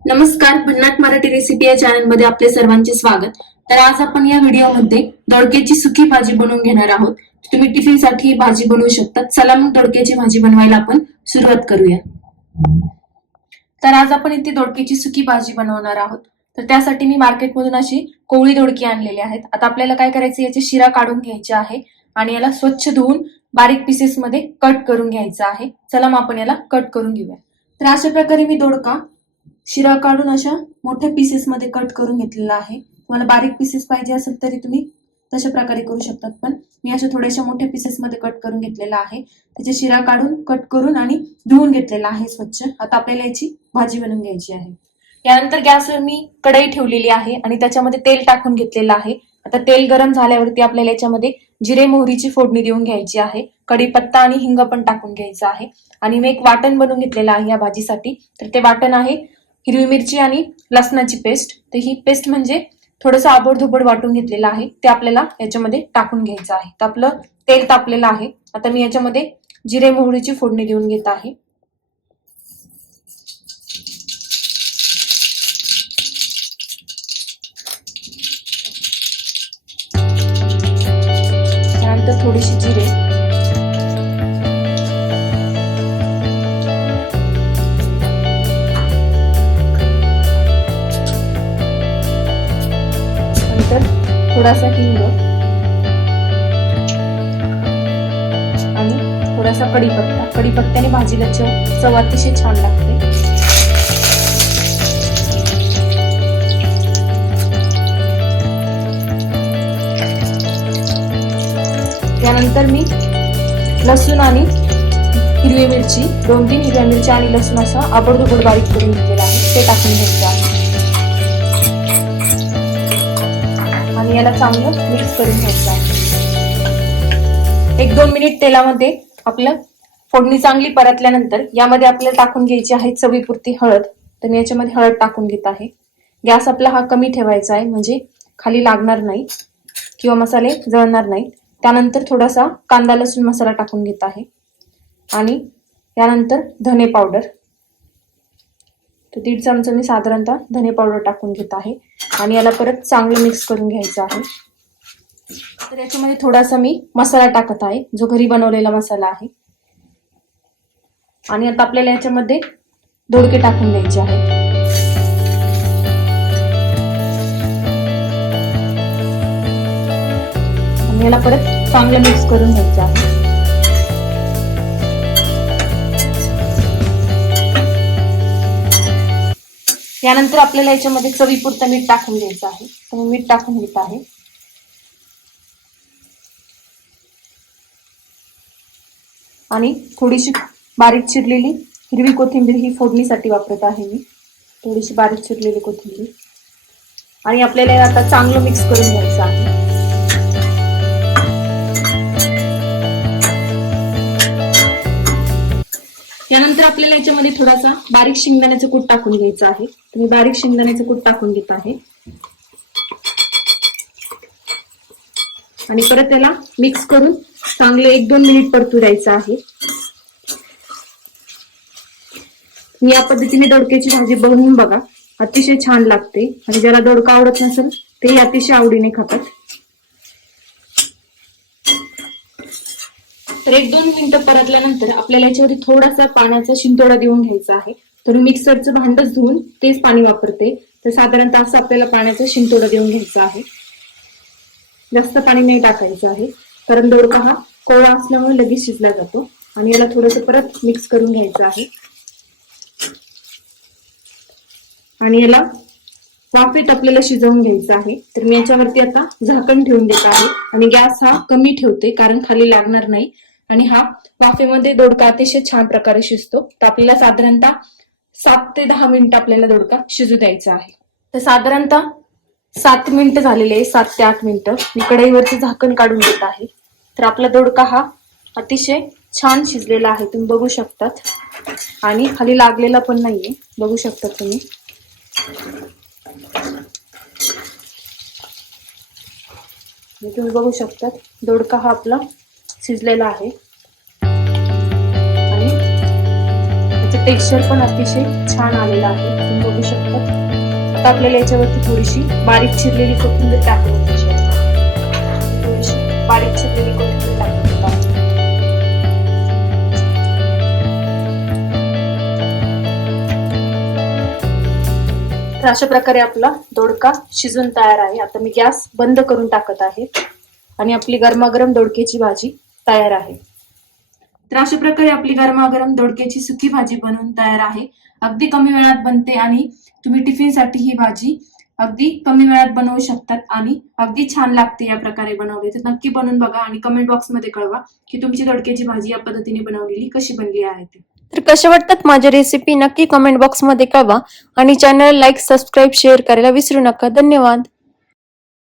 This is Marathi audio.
नमस्कार भन्नाट मराठी रेसिपी या चॅनलमध्ये आपले सर्वांचे स्वागत. तर आज आपण या व्हिडिओमध्ये दोडक्याची सुकी भाजी बनवून घेणार आहोत. तुम्ही टिफिनसाठी भाजी बनवू शकता. चला मग दोडक्याची भाजी बनवायला आपण सुरुवात करूया. तर आज आपण इथे दोडक्याची सुकी भाजी बनवणार आहोत. तर त्यासाठी मी मार्केटमधून अशी कोवळी दोडकी आणलेली आहेत. आता आपल्याला काय करायचं याच्या शिरा काढून घ्यायची आहे आणि याला स्वच्छ धुवून बारीक पीसेस मध्ये कट करून घ्यायचं आहे. चला मग आपण याला कट करून घेऊया. तर अशा प्रकारे मी दोडका शिरा काढून अशा मोठ्या पीसेसमध्ये कट करून घेतलेला आहे. तुम्हाला बारीक पीसेस पाहिजे असेल तरी तुम्ही तशा प्रकारे करू शकतात. पण मी अशा थोड्याशा मोठ्या पीसेस मध्ये कट करून घेतलेला आहे. त्याच्या शिरा काढून कट करून आणि धुवून घेतलेला आहे स्वच्छ. आता आपल्याला याची भाजी बनवून घ्यायची आहे. यानंतर गॅसवर मी कढई ठेवलेली आहे आणि त्याच्यामध्ये तेल टाकून घेतलेलं आहे. आता तेल गरम झाल्यावरती आपल्याला याच्यामध्ये जिरे मोहरीची फोडणी देऊन घ्यायची आहे. कढीपत्ता आणि हिंग पण टाकून घ्यायचं आहे. आणि मी एक वाटण बनवून घेतलेलं आहे या भाजीसाठी. तर ते वाटण आहे हिरवी मिरची आणि लसणाची पेस्ट. तर ही पेस्ट म्हणजे थोडंसं आबडधोबड वाटून घेतलेलं आहे. ते आपल्याला याच्यामध्ये टाकून घ्यायचं आहे. तर आपलं तेल तापलेलं आहे. आता मी याच्यामध्ये जिरे मोहरीची फोडणी देऊन घेत आहे. त्यानंतर थोडीशी जिरे. थोडासा हिंग. आणि थोडासा कढीपत्ता. कढीपत्त्याने भाजीला चव चव अतिशय छान लागते. त्यानंतर मी लसूण आणि हिरवी मिरची दोन तीन हिरव्या मिरच्या आणि लसूण असा आबडधोबड बारीक करून घेतलेला आहे. ते टाकून घ्यायचं आहे. आणि याला चांगलं मिक्स करून घ्यायचं आहे. एक दोन मिनिट तेलामध्ये आपलं फोडणी चांगली परतल्यानंतर यामध्ये आपल्याला टाकून घ्यायची आहे चवीपुरती हळद. तर मी याच्यामध्ये हळद टाकून घेत आहे. गॅस आपला हा कमी ठेवायचा आहे म्हणजे खाली लागणार नाही किंवा मसाले जळणार नाही. त्यानंतर थोडासा कांदा लसूण मसाला टाकून घेत आहे. आणि यानंतर धने पावडर तर दीड चमचा मी साधारणतः धने पावडर टाकून घेत आहे. आणि याला परत चांगलं मिक्स करून घ्यायचं आहे. तर याच्यामध्ये थोडासा मी मसाला टाकत आहे. जो घरी बनवलेला मसाला आहे. आणि आता आपल्याला याच्यामध्ये दोडके टाकून द्यायचे आहेत. आणि याला परत चांगलं मिक्स करून घ्यायचं आहे. यानंतर आपल्याला याच्यामध्ये चवीपुरतं मीठ टाकून घ्यायचं आहे. तर मी मीठ टाकून घेत आहे. आणि थोडीशी बारीक चिरलेली हिरवी कोथिंबीर ही फोडणीसाठी वापरत आहे मी. थोडीशी बारीक चिरलेली कोथिंबीर. आणि आपल्याला आता चांगलं मिक्स करून घ्यायचं आहे. यानंतर आपल्याला याच्यामध्ये थोडासा बारीक शेंगदाण्याचं कूट टाकून घ्यायचं आहे. तर मी बारीक शेंगदाण्याचं कूट टाकून घेत आहे. आणि परत त्याला मिक्स करून चांगलं एक दोन मिनिट परतू द्यायचं आहे. मी या पद्धतीने दोडक्याची भाजी बनवून बघा. अतिशय छान लागते. आणि ज्याला दोडका आवडत नसेल ते अतिशय आवडीने खातात. तर एक दोन मिनिटं परतल्यानंतर आपल्याला याच्यावरती थोडासा पाण्याचा शिंतोडा देऊन घ्यायचा आहे. तर मिक्सरचं भांडच धुवून तेच पाणी वापरते. तर साधारणतः असं आपल्याला पाण्याचा शिंतोडा देऊन घ्यायचा आहे. जास्त पाणी नाही टाकायचं आहे. कारण दोडका हा कोळा असल्यामुळे लगेच शिजला जातो. आणि याला थोडस परत मिक्स करून घ्यायचं आहे. आणि याला वाफेत आपल्याला शिजवून घ्यायचं आहे. तर मी याच्यावरती आता झाकण ठेवून देत आहे. आणि गॅस हा कमी ठेवते कारण खाली लागणार नाही. आणि हा वाफेमध्ये दोडका अतिशय छान प्रकारे शिजतो. तर आपल्याला साधारणतः सात ते दहा मिनिटं आपल्याला दोडका शिजू द्यायचा आहे. तर साधारणतः सात मिनिटं झालेले आहे सात ते आठ मिनिटं. मी कढईवरती झाकण काढून घेत आहे. तर आपला दोडका हा अतिशय छान शिजलेला आहे तुम्ही बघू शकतात. आणि खाली लागलेला पण नाहीये बघू शकता तुम्ही. तुम्ही बघू शकतात दोडका हा आपला शिजलेला आहे. आणि त्याचं टेक्स्चर पण अतिशय छान आलेलं आहे. तुम्ही बघू शकता. आता आपल्याला याच्यावरती थोडीशी बारीक चिरलेली कोथिंबीर टाकायची थोडीशी बारीक चिरलेली कोथिंबीर तर अशा प्रकारे आपला दोडका शिजून तयार आहे. आता मी गॅस बंद करून टाकत आहे. आणि आपली गरमागरम दोडक्याची भाजी तयार आहे. तर अशा प्रकारे आपली गरमागरम दोडक्याची सुकी भाजी बनवून तयार आहे. अगदी कमी वेळात बनते आणि तुम्ही टिफिनसाठी ही भाजी अगदी कमी वेळात बनवू शकतात आणि अगदी छान लागते या प्रकारे बनवली. तर नक्की बनवून बघा आणि कमेंट बॉक्समध्ये कळवा की तुमची दोडक्याची भाजी या पद्धतीने बनवलेली कशी बनली आहे ते. तर कशा वाटतात माझ्या रेसिपी नक्की कमेंट बॉक्समध्ये कळवा आणि चॅनल लाईक सबस्क्राईब शेअर करायला विसरू नका. धन्यवाद.